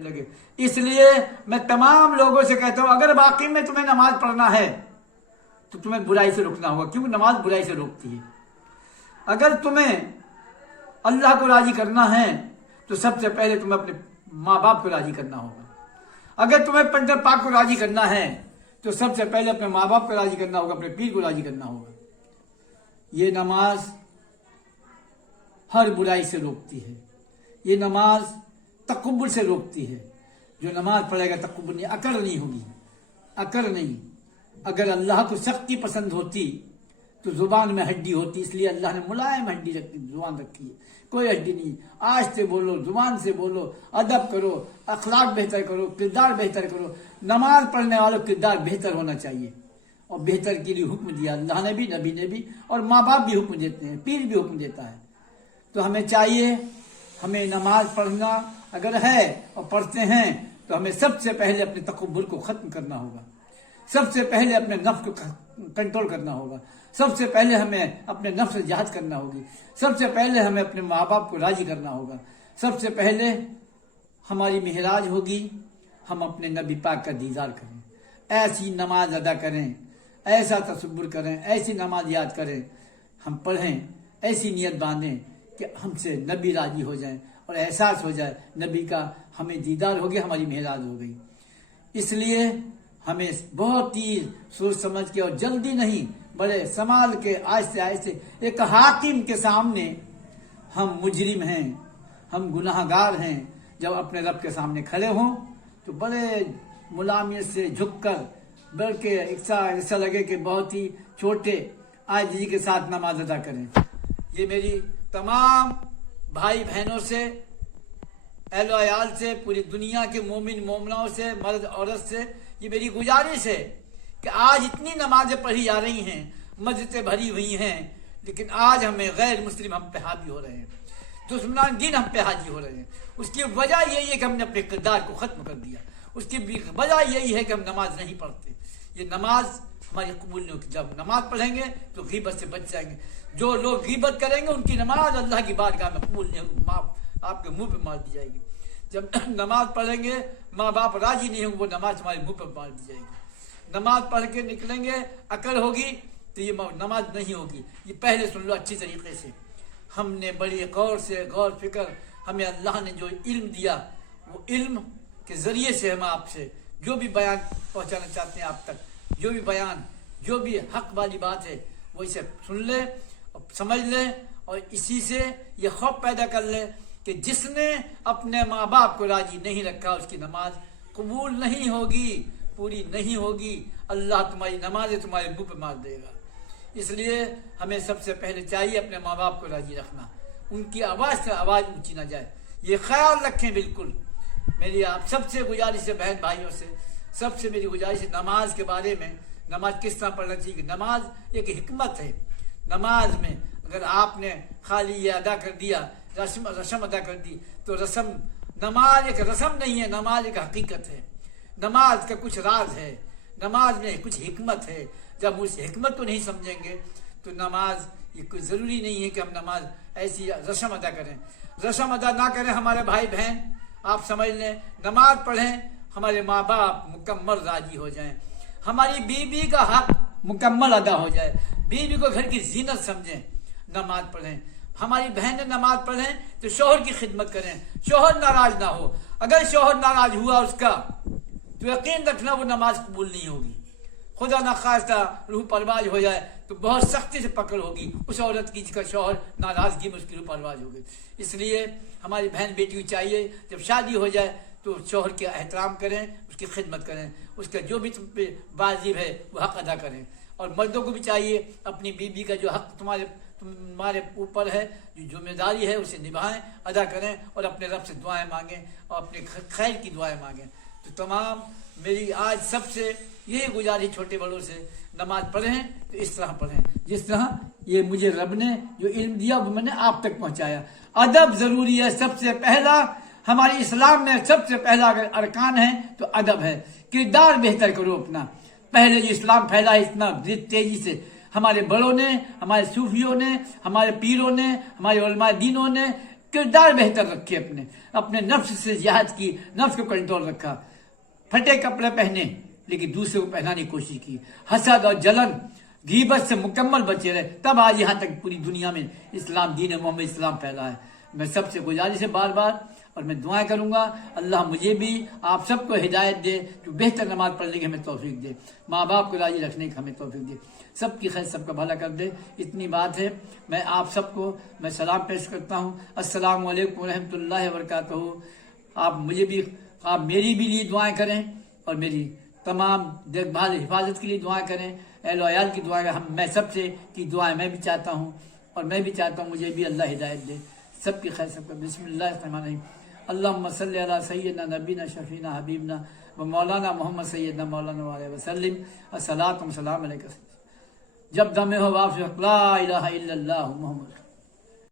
लगे। इसलिए मैं तमाम लोगों से कहता हूं, अगर वाकई में तुम्हें नमाज पढ़ना है तो तुम्हें बुराई से रुकना होगा, क्योंकि नमाज बुराई से रोकती है। अगर तुम्हें अल्लाह को राजी करना है तो सबसे पहले तुम्हें अपने माँ बाप को राजी करना होगा। अगर तुम्हें पंडित पाक को राजी करना है तो सबसे पहले अपने माँ बाप को राजी करना होगा, अपने पीर को राजी करना होगा। ये नमाज हर बुराई से रोकती है, ये नमाज तकब्बुर से रोकती है। जो नमाज पढ़ेगा तकब्बुर नहीं, अकड़ नहीं होगी, अकड़ नहीं। अगर अल्लाह को सख्ती पसंद होती तो जुबान में हड्डी होती, इसलिए अल्लाह ने मुलायम हड्डी रखी, जुबान रखी है, कोई हड्डी नहीं। आज से बोलो, जुबान से बोलो, अदब करो, अखलाक बेहतर करो, किरदार बेहतर करो। नमाज पढ़ने वालों किरदार बेहतर होना चाहिए, और बेहतर के लिए हुक्म दिया अल्लाह ने भी, नबी ने भी, और माँ बाप भी हुक्म देते हैं, पीर भी हुक्म देता है। तो हमें चाहिए, हमें नमाज पढ़ना अगर है और पढ़ते हैं तो हमें सबसे पहले अपने तकब्बुर को खत्म करना होगा, सबसे पहले अपने नफ्स को कंट्रोल करना होगा, सबसे पहले हमें अपने नफ्स से जिहाद करना होगी, सबसे पहले हमें अपने माँ बाप को राजी करना होगा, सबसे पहले हमारी मेहराज होगी हम अपने नबी पाक का दीदार करें, ऐसी नमाज अदा करें, ऐसा तसव्वुर करें, ऐसी नमाज याद करें, हम पढ़ें, ऐसी नियत बांधें कि हमसे नबी राजी हो जाए और एहसास हो जाए नबी का हमें दीदार हो गया, हमारी मेहराज हो गई। इसलिए हमें बहुत ही सोच समझ के और जल्दी नहीं, बड़े संभाल के आहिस्ते आहिस्ते एक हाकिम के सामने, हम मुजरिम हैं, हम गुनाहगार हैं, जब अपने रब के सामने खड़े हों तो बड़े मुलामियत से झुककर, बल्कि ऐसा लगे कि बहुत ही छोटे आजिज़ी के साथ नमाज अदा करें। ये मेरी तमाम भाई बहनों से, अहल अयाल से, पूरी दुनिया के मोमिन मोमनाओं से, मर्द औरत से ये मेरी गुजारिश है कि आज इतनी नमाजें पढ़ी जा रही हैं, मस्जिदें भरी हुई हैं, लेकिन आज हमें गैर मुस्लिम हम पे हावी हो रहे हैं, दुश्मनान दीन हम पे हावी हो रहे हैं। उसकी वजह यही है कि हमने अपने किरदार को खत्म कर दिया, उसकी वजह यही है कि हम नमाज नहीं पढ़ते। ये नमाज हमारी कबूल नहीं होगी। जब नमाज पढ़ेंगे तो गीबत से बच जाएंगे। जो लोग गीबत करेंगे उनकी नमाज अल्लाह की बारगाह में कबूल नहीं होगी, माफ आपके मुंह पे मार दी जाएगी। जब नमाज पढ़ेंगे, माँ बाप राजी नहीं होंगे, वो नमाज हमारे मुंह पर मार दी जाएगी। नमाज पढ़ के निकलेंगे, अकल होगी तो ये नमाज नहीं होगी। ये पहले सुन लो अच्छी तरीके से। हमने बड़ी गौर से, गौर फिक्र, हमें अल्लाह ने जो इल्म दिया, वो इल्म के जरिए से हम आपसे जो भी बयान पहुंचाना चाहते हैं आप तक, जो भी बयान, जो भी हक वाली बात है, वो इसे सुन ले और समझ ले, और इसी से ये खौफ पैदा कर ले कि जिसने अपने माँ बाप को राजी नहीं रखा उसकी नमाज कबूल नहीं होगी, पूरी नहीं होगी। अल्लाह तुम्हारी नमाज तुम्हारे मुंह पे मार देगा। इसलिए हमें सबसे पहले चाहिए अपने माँ बाप को राजी रखना, उनकी आवाज़ से आवाज़ ऊंची ना जाए, ये ख्याल रखें। बिल्कुल मेरी आप सबसे गुजारिश है, बहन भाइयों से सबसे मेरी गुजारिश है, नमाज के बारे में, नमाज किस तरह पढ़ना चाहिए। नमाज एक हिकमत है। नमाज में अगर आपने खाली ये अदा कर दिया, रस्म अदा कर दी, तो रस्म, नमाज एक रस्म नहीं है, नमाज एक हकीकत है। नमाज का कुछ राज है, नमाज में कुछ हिकमत है। जब उस हिकमत को नहीं समझेंगे तो नमाज, ये कोई ज़रूरी नहीं है कि हम नमाज ऐसी रस्म अदा करें। रस्म अदा ना करें हमारे भाई बहन, आप समझ लें, नमाज पढ़ें, हमारे माँ बाप मुकम्मल राजी हो जाएं, हमारी बीवी का हक मुकम्मल अदा हो जाए, बीवी को घर की जीनत समझें, नमाज पढ़ें। हमारी बहनें नमाज पढ़ें तो शोहर की खिदमत करें, शोहर नाराज ना हो। अगर शोहर नाराज हुआ उसका, तो यकीन रखना वो नमाज कबूल नहीं होगी। खुदा न खास्ता रूह परवाज हो जाए तो बहुत सख्ती से पकड़ होगी उस औरत की जिसका शोहर नाराजगी में उसकी रूह परवाज हो गई। इसलिए हमारी बहन बेटी को चाहिए जब शादी हो जाए तो शोहर के एहतराम करें, उसकी खिदमत करें, उसका जो भी तुम पे वाजिब है वो हक अदा करें। और मर्दों को भी चाहिए अपनी बीवी का जो हक तुम्हारे ऊपर है, जो जिम्मेदारी है, उसे निभाएं, अदा करें, और अपने रब से दुआएं मांगें और अपने खैर की दुआएं मांगें। तो तमाम मेरी आज सबसे यही गुजारिश छोटे बड़ों से, नमाज पढ़ें तो इस तरह पढ़ें जिस तरह ये मुझे रब ने जो इल्म दिया वो मैंने आप तक पहुंचाया। अदब जरूरी है। सबसे पहला हमारे इस्लाम में सबसे पहला अगर अरकान है तो अदब है। किरदार बेहतर करो अपना। पहले जो इस्लाम फैला है इतना तेजी से, हमारे बड़ों ने, हमारे सूफियों ने, हमारे पीरों ने, हमारे उलमा दीनों ने کردار بہتر رکھے، اپنے نفس سے جہاد کی، نفس کو کنٹرول رکھا، پھٹے کپڑے پہنے لیکن دوسرے کو پہنانے کی کوشش کی، حسد اور جلن غیبت سے مکمل بچے رہے، تب آج یہاں تک پوری دنیا میں اسلام، دین محمد اسلام پھیلا ہے۔ میں سب سے گزارش ہے بار بار، اور میں دعائیں کروں گا اللہ مجھے بھی آپ سب کو ہدایت دے، جو بہتر نماز پڑھنے کی ہمیں توفیق دے، ماں باپ کو راضی رکھنے کی ہمیں توفیق دے، سب کی خیر، سب کا بھلا کر دے۔ اتنی بات ہے، میں آپ سب کو میں سلام پیش کرتا ہوں۔ السلام علیکم ورحمۃ اللہ وبرکاتہ۔ آپ میری بھی لیے دعائیں کریں اور میری تمام دیکھ بھال حفاظت کے لیے دعائیں کریں، اہل و عیال کی دعائیں، میں سب سے کی دعائیں میں بھی چاہتا ہوں، اور میں بھی چاہتا ہوں مجھے بھی اللہ ہدایت دے، سب کی خیر، سب کا۔ بسم اللہ الرحمن الرحیم۔ اللہم صلی علی سیدنا نبینا شفینا حبیبنا و مولانا محمد سیدنا مولانا علیہ وسلم، الصلاۃ و سلام علیکم۔ جب دم ہو واپس لا الہ الا اللہ محمد